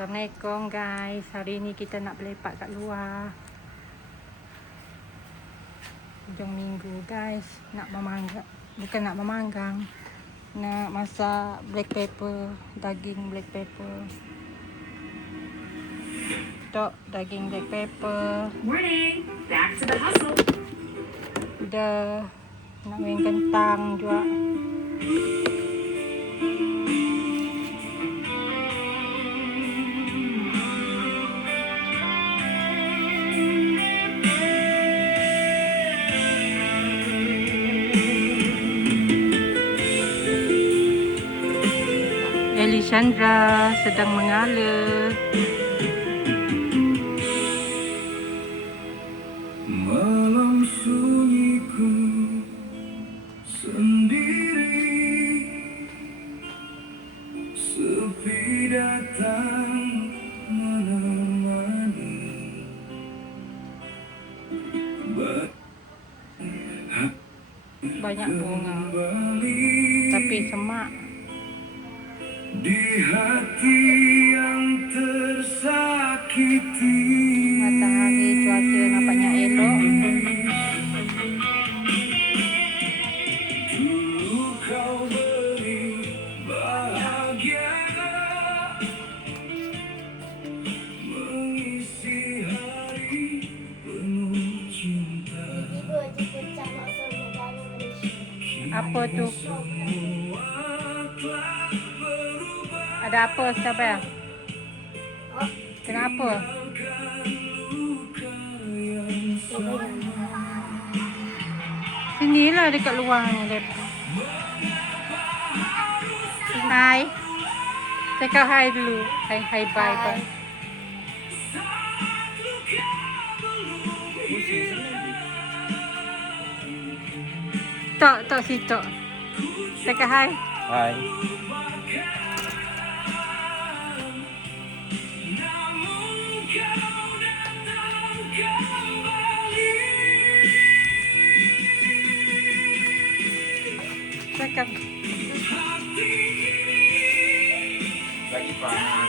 Assalamualaikum guys. Hari ni kita nak berlepak kat luar. Hujung minggu guys. Nak memanggang. Bukan nak memanggang. Nak masak black pepper. Daging black pepper. Tok daging black pepper. Morning. Back to the hustle. Dah nak main kentang juga. Elisandra sedang mengala. Malam sunyiku sendiri, sepi datang menemani. Banyak bunga, tapi semak. Di hati yang tersakiti, Matahari cuaca nampaknya elok. dulu kau beri bahagia, mengisi hari penuh cinta. Apa tu? Ada apa siapa ya? Kenapa? Sinilah dekat luar ni. Hai. Cakap hai dulu. Hai hai bye bye. Tok situ. Cakap hai. Hai. Cakap. Lagi panas.